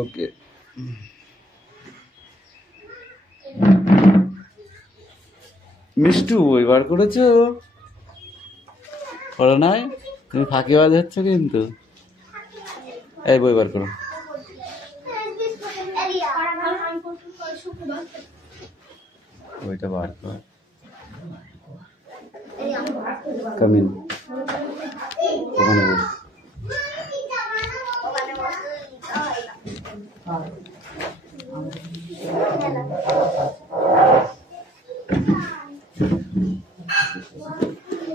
ওকে মিষ্টু বই বার করেছো? করো নাই? তুমি ফাঁকিবাজ হচ্ছ কিন্তু। এই বই বার করো। বইটা বার কর। কামিন ওখানে বস।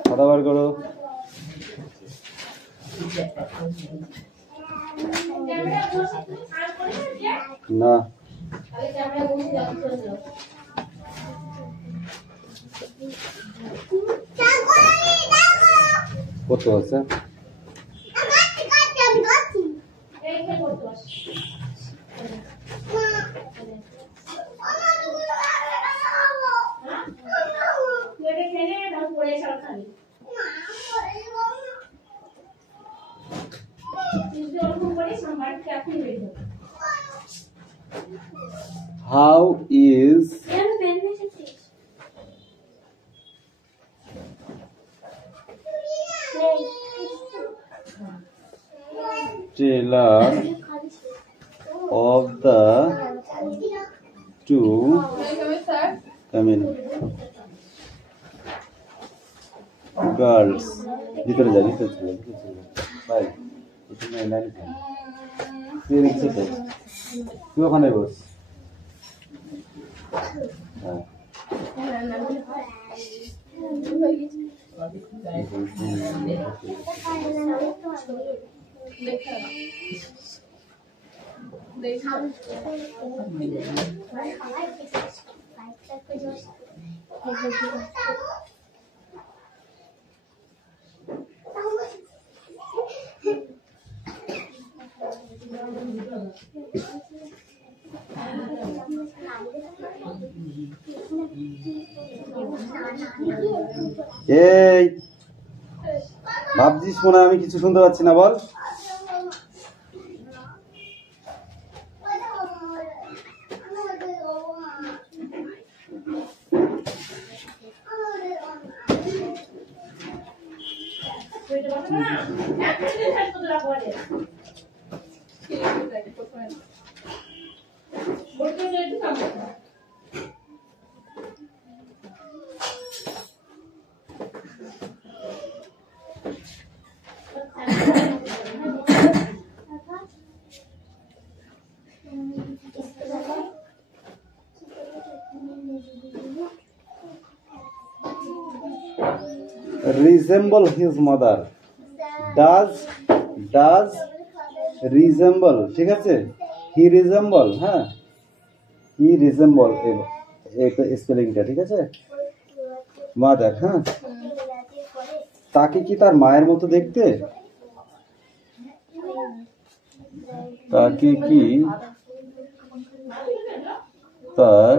খাতা বার করো। না কত আছে? How is Taylor of the two Tamil girls? ভিতরে যা ভিতরে চলে ভাই তুমি লাইনে থাক তুই নিচে থাক তুই ওখানে বস হ্যাঁ এই ভাবছিস মনে আমি কিছু শুনতে পাচ্ছি না বল resemble his mother does resemble ঠিক আছে he resemble হ্যাঁ he resemble এই স্পেলিংটা ঠিক আছে mother হ্যাঁ তাকে কি তার মায়ের মতো দেখতে তাকে কি তার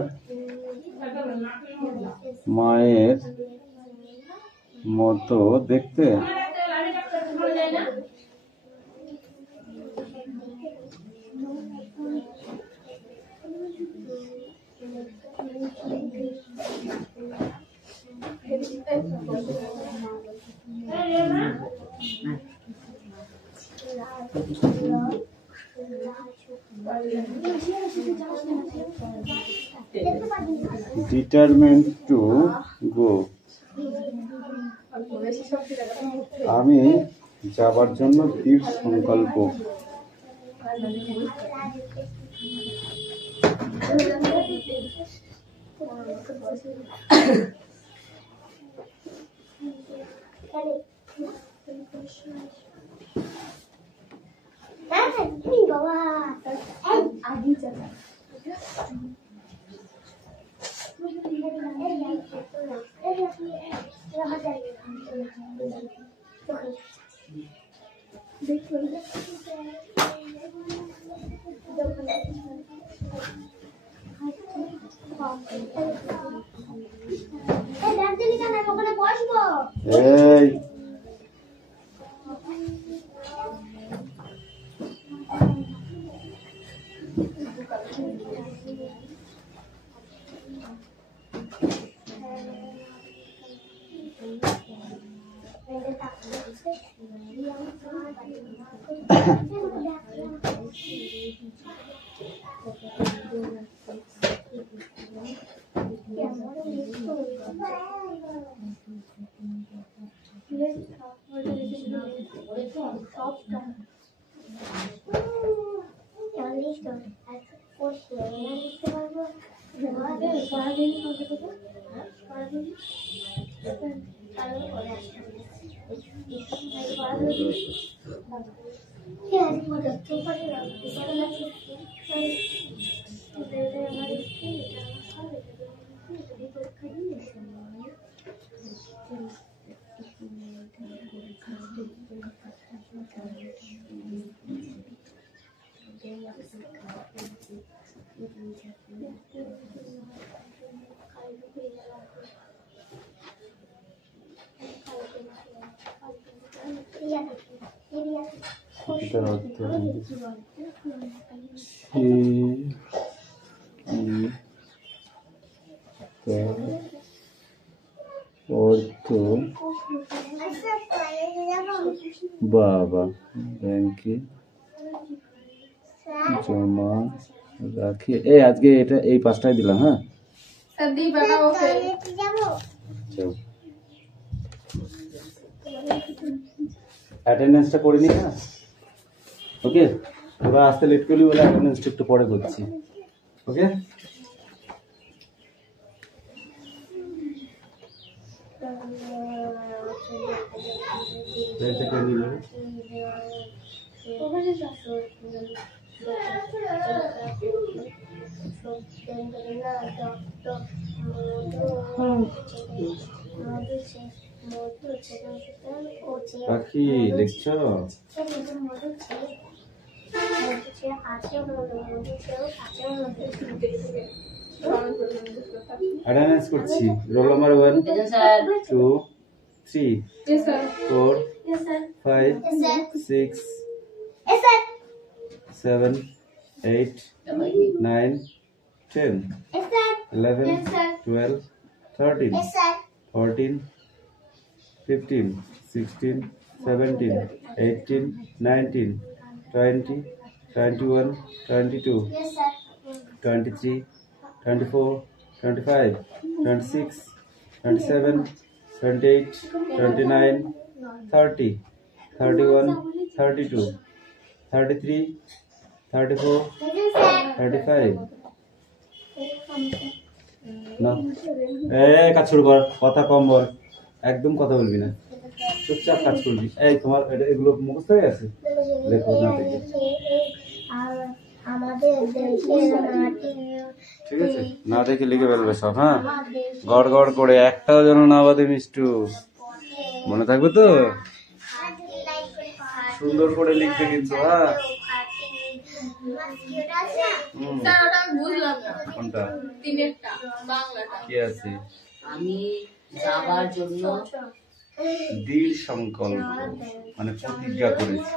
মায়ের মতো দেখতে determined to go আমি যাবার জন্য দৃঢ় সংকল্প এই অর্থ বাবা ব্যাংকে জমা রাখি। আজকে এটা এই 5টায় দিলাম। হ্যাঁ অ্যাটেন্ডেন্সটা করে নি। হ্যাঁ ওকে, এবার আসতে লেট করলি বলে অ্যাটেন্ডেন্সটা একটু পরে করছি। ওকে পাখি লিখছ? অ্যাটেন্ডেন্স করছি। রোল নাম্বার 1 2 3 4 5 6 7 8 9 10 11 12 13 14 15 16 17 18 19 20 21 22 23 24 25 26 27 28 29 30 31 32 33 34 35 না কাজ শুরু কর। কথা কম বল, একদম কথা বলবি না, চুপচাপ কাজ করবি। তোমার এগুলো মুখস্থ হয়ে গেছে? লেখো না দেখে, ঠিক আছে? না দেখে লিখে ফেলবে সব। হ্যাঁ গড় গড় করে একটাও যেন না বাদে মিষ্টু, মনে থাকবে তো? সুন্দর করে লিখবে কিন্তু। হ্যাঁ কোনটা কি আছে? আমি যাবার জন্য দৃঢ় সংকল্প মানে প্রতিজ্ঞা করেছি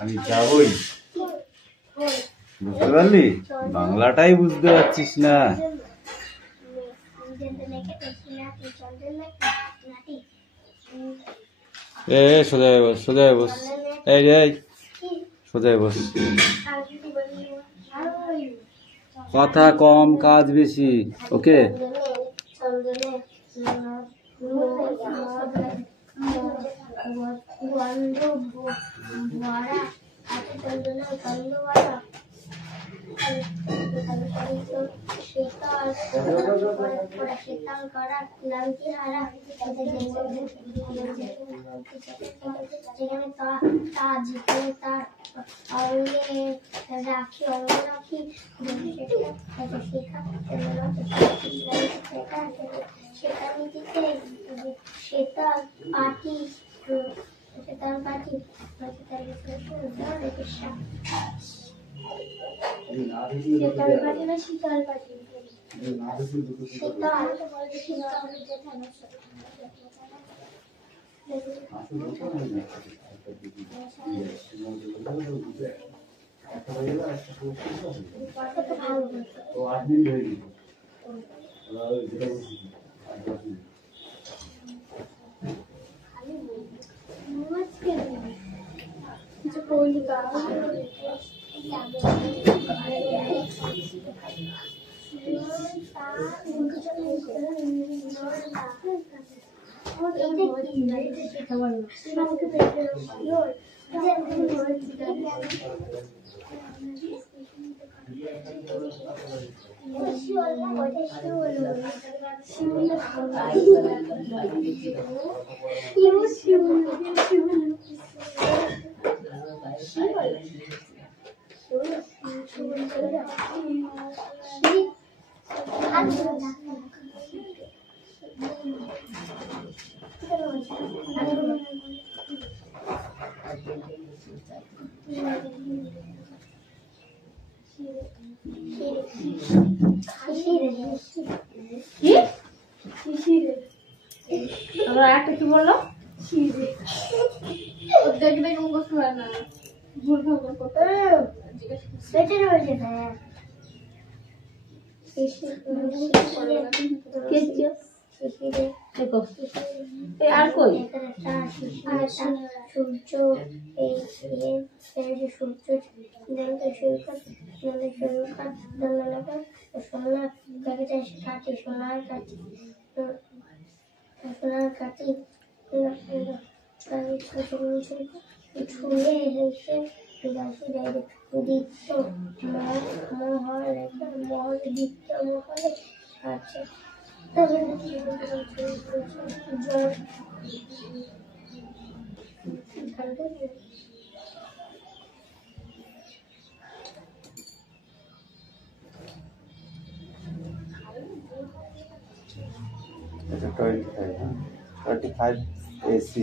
আমি যাবই। বুঝতে পারলি? বাংলাটাই বুঝতে পারছিস না। সোজা বস, সোজা বস, এই সোজা বস। কথা কম কাজ বেশি। ওকে রাখি অঙ্গ রাখি সেতার পাটি সেতার পাটি শীতল পাটি না শীতল পাটি শীতল কিছু আবার একটা কি বললো? দেখবে মুখস্থ হয় না, ভুল খবর করতে সেটার হয়েছে না আর কই সূর্য এই সূর্য সোনার কাঠি সোনার কাঠি ছুঁড়ে এসে দীপ্ত মহলে দীপ্ত মহলে আছে এটা 25 হ্যাঁ 25A6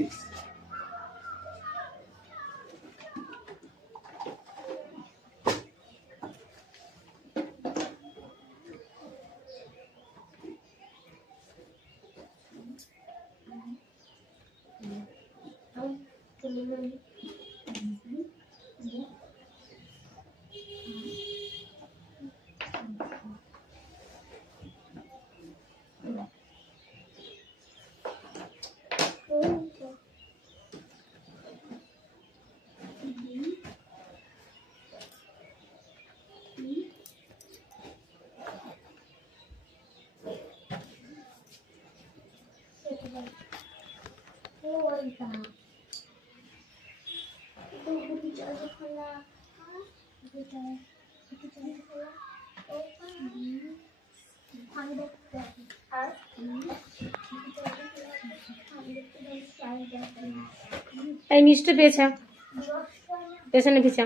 এই মিষ্টি পেয়েছে, পেছনে পিছা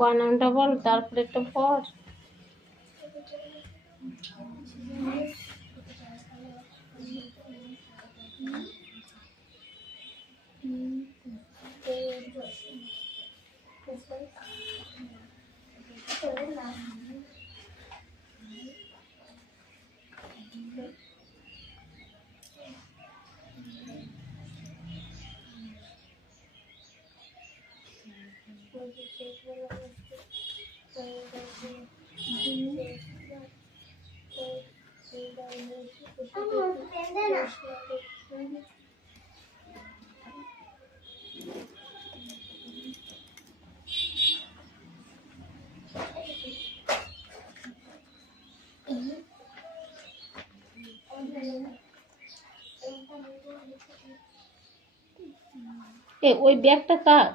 বানানটা বল, তারপরে একটা পর ওই ব্যাগটা কার?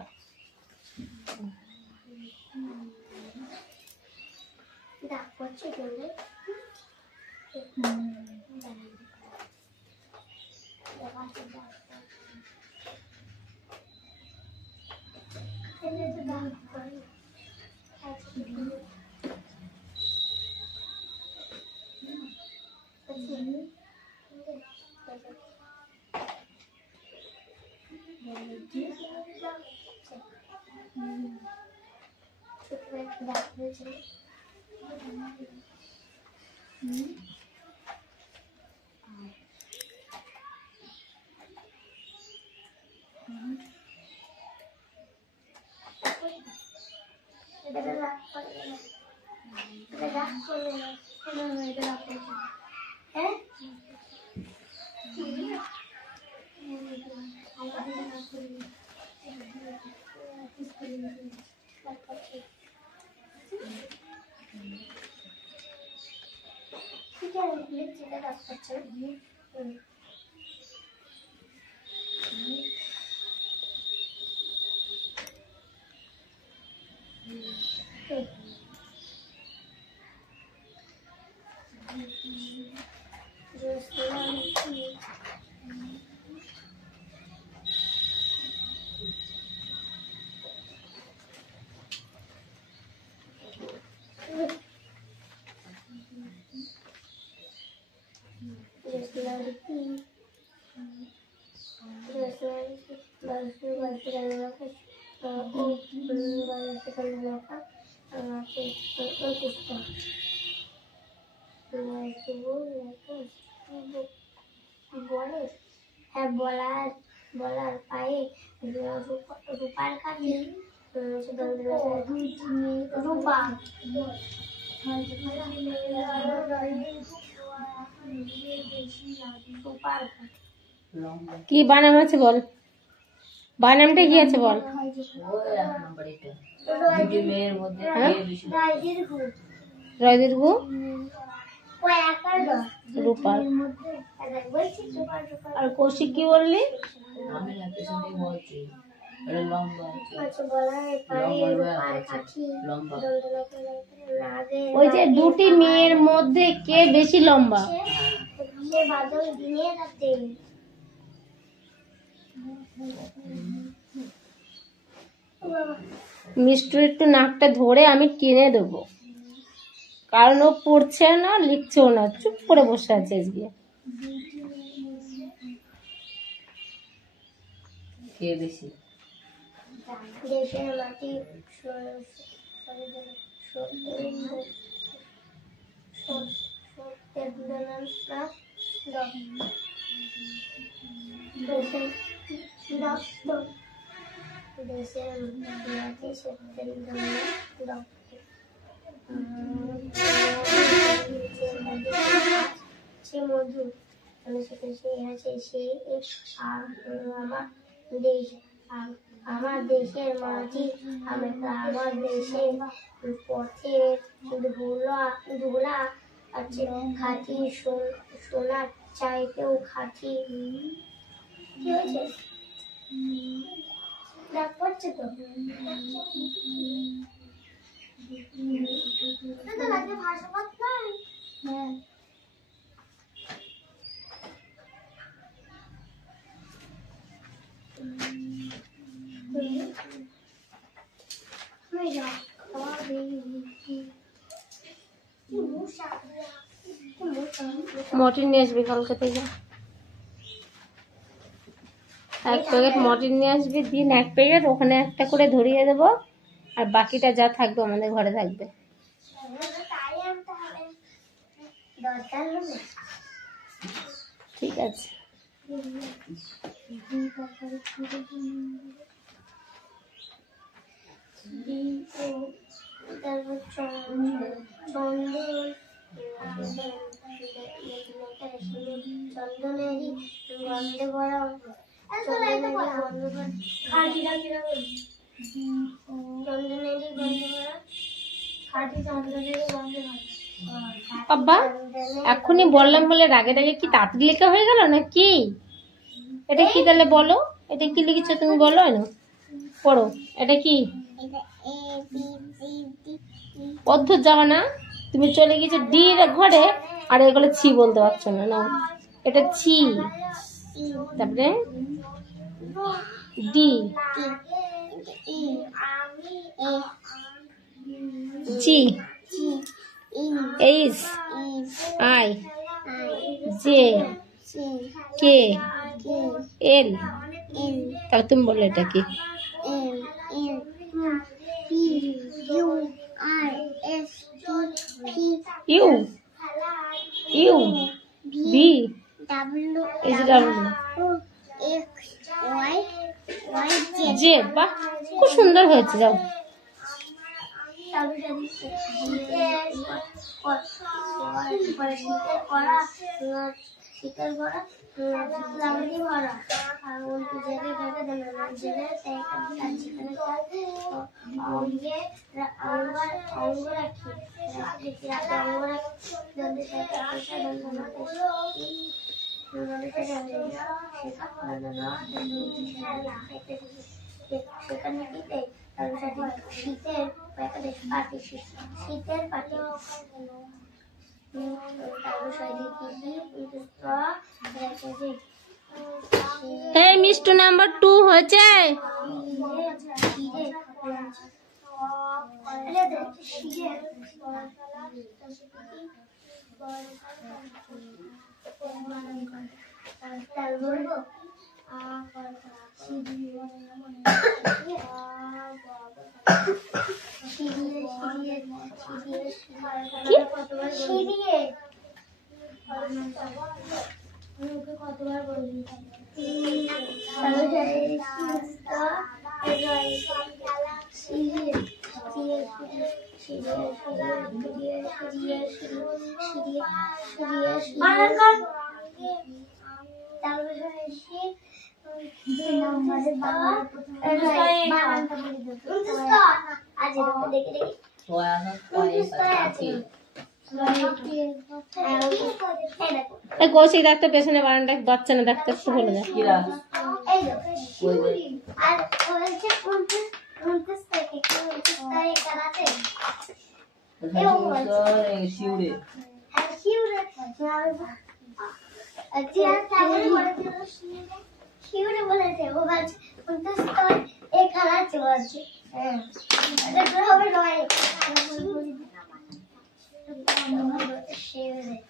হ্যাঁ, বলার পায়ে রূপার কাঠি রূপা কি বানাম আছে বল, বানামটা কি আছে বল। ওই এক নম্বর এটা দুটি মেয়ের মধ্যে কে বেশি রয়দীর্ঘ রূপার। আর কৌশিক কি বললি? আমি না পেছনে বলছি এটা লম্বা আছে লম্বা ওই যে দুটি মেয়ের মধ্যে কে বেশি লম্বা। মিষ্টুর একটু নাকটা ধরে আমি টেনে দেবো, কারণ ও পড়ছে না লিখছেও না, চুপ করে বসে আছে আজকে। কে বেশি দেশের মাটি দেশের মাটি সত্যের সে মধু সে আছে সে আমার দেশের মাটি আমার দেশের পথে ধুলা আছে খাঁটি সোনার চাইতেও খাঁটি। কি হয়েছে? ডাক পড়ছে তো ভাষাপাত নাই। হ্যাঁ মটন নিয়ে আসবি কালকে থেকে, এক প্যাকেট মটন নিয়ে আসবি, দিন এক প্যাকেট, ওখানে একটা করে ধরিয়ে দেবো, আর বাকিটা যা থাকবে আমাদের ঘরে থাকবে। ঠিক আছে। চন্দনেরই গন্ধে ভরা চন্দনেরই গন্ধে ভরা খাঁটি চন্দনেরই গন্ধে ভরা। বাবা এখনই বললাম বলে রাগে রাগে কি তাড়াতাড়ি লেখা হয়ে গেল না কি? এটা কি তাহলে বলো, এটা কি লিখেছো তুমি বলো না, পড়ো। এটা কি অদ্ভুত যাওয়া না, তুমি চলে গেছো ডি ঘরে, আর এগুলো ছি বলতে পারছো না, না এটা ছি। তারপরে D, G, H, I, J, K, L. তাহলে তুমি বলো এটা কি? ইউ, ইউ, বি, এই যে জেড। বাহ, খুব সুন্দর হয়েছে। যাও শীতের ভরা লাভলি ভরা আর উল্টো জেলে ঢাকা দেবে না জেলে অঙ্গে অঙ্গ রাখি রাখি অঙ্গ রাখি জলদি সেখানে দিতে শীতের পাটি শীতের পাটি এই মিষ্টু নাম্বার 2 হয়েছে। কতবার বলবি কৌশিক ডাক্তার পেছনে বারান্দা বাচ্চা না ডাক্তার একটু বলে যায়।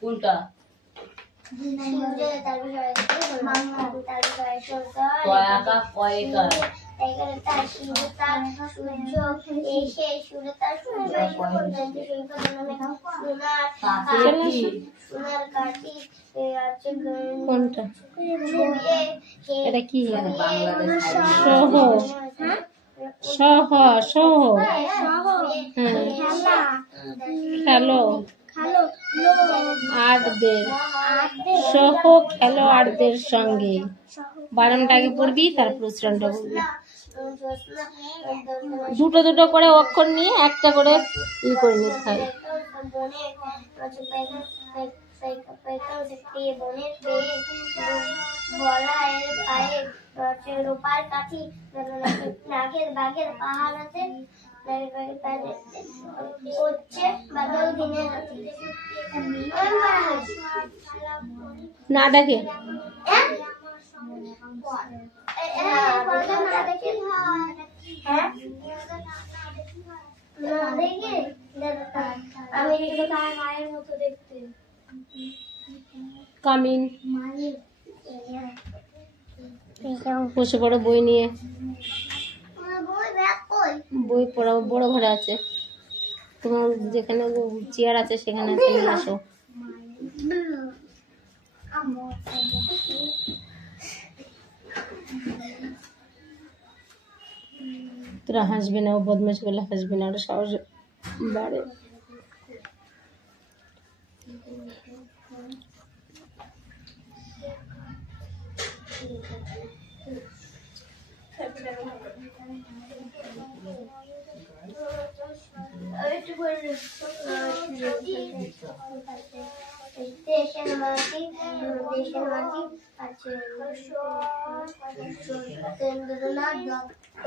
কোনটা? কোনটা? এটা কি? সহ সহ সহ খেলো আটদের সহ খেলোয়াড়দের সঙ্গে। বানানটাকে পড়বি, তারপর উচ্চারণটা বলবি। দুটো দুটো করে অক্ষর নিয়ে একটা করে ই করে নিতে হয়। রোপার কাঠি নাগের বাঘের পাহাড়াতে হচ্ছে বাদল দিনের না দেখে মায়ের মতো দেখতে কামিন বসে পড়ো বই নিয়ে। বই পড়া বড় ঘরে আছে, তোমার যেখানে চেয়ার আছে সেখানে আছে, নিয়ে আসো। তোরা হাসবে না, ও বদমাশ বলে হাসবে না, আরো সাহস বাড়ে। দেশের মাটি আছে রবীন্দ্রনাথ দত্ত,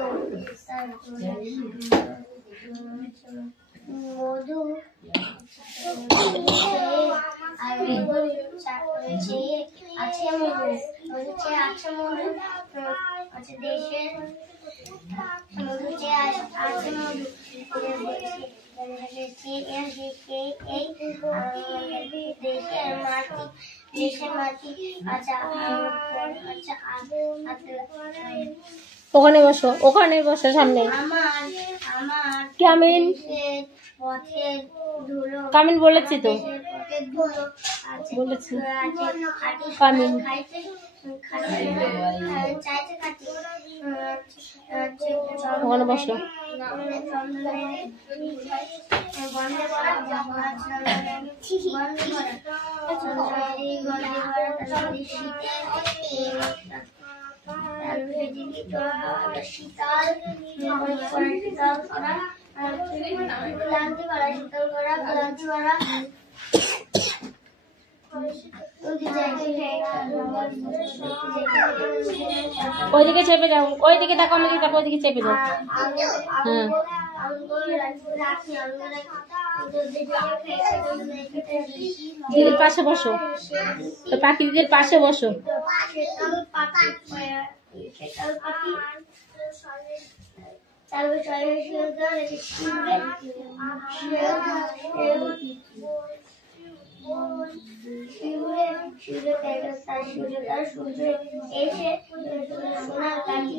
মধু আছে মধু, মধু চেয়ে আছে মধু, আছে দেশের মধু চেয়ে আছে মধু, দেশের মাটি, দেশের মাটি। আচ্ছা আচ্ছা ওখানে বসো, ওখানে বসো সামনে। আমার আমার কামিন, দেশের পথের ধুলো, কামিন বলেছি তো, দেশের পথের ধুলো আছে, বলেছি। আছে খাটি কামিন। খাইতে খাটি চাইতে খাটি ওখানে বসো। বন্ধে করা শীতল শীতল করা ক্লান্তি করা, শীতল করা ক্লান্তি করা। ওইদিকে চেপে যাও, ওইদিকে দেখো, আমাকে দেখো, ওইদিকে চেপে যাও। হ্যাঁ, দিদির পাশে বসো, তো পাখি দিদির পাশে বসো। সূর্য এসে সোনার কাঠি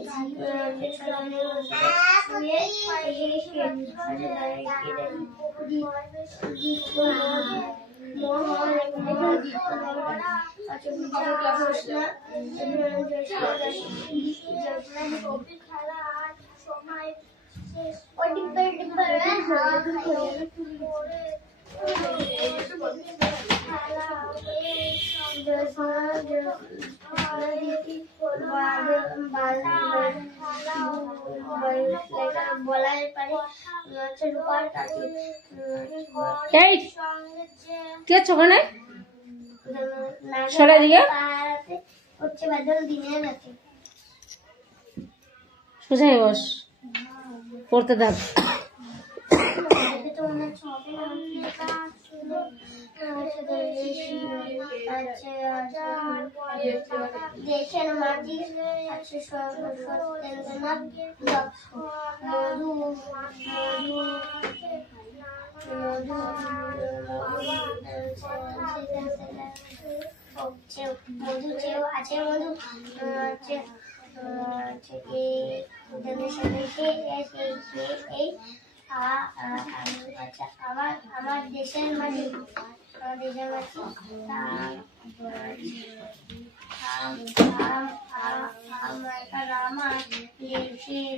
এই কে আছো ওখানে? সরে দিকে হচ্ছে বাদল দিনের রাতে সোজা হয়ে বস, পড়তে থাক। দেশের মাটি আছে সত্যেন্দ্রনাথ দক্ষ, মধু মধু মধু মধু চেয়েও আছে মধু আমার দেশের মাটি, আমার দেশের মাটি আমার দেশের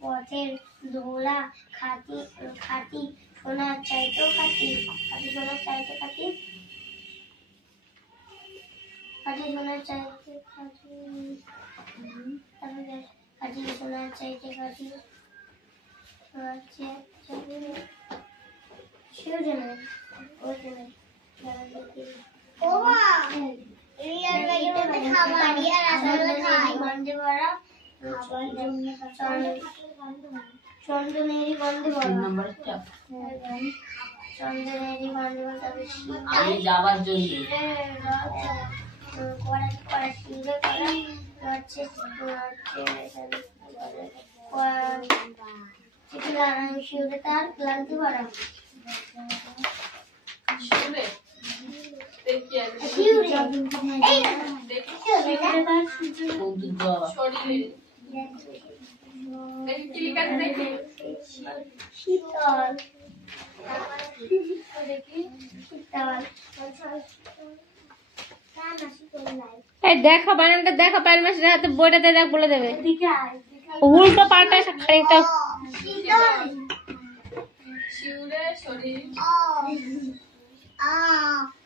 পথের ধুলা খাটি খাটি সোনার চাইতেও খাটি, খাটি সোনার চাইতে খাটি, খাটি সোনার চাইতে খাটি, খাটি সোনার চাইতে খাটি চন্দনেরই গন্ধে চন্দনেরই গন্ধে আমি যাবার জন্য শিউরে তার ক্লান্তি করা শীতল এই দেখো বানানটা দেখো, পায়েল মাসের হাতে বইটা দেখ, বলে দেবে। উল্টো পাল্টা খানিকটা শিউরে শরীর শীতল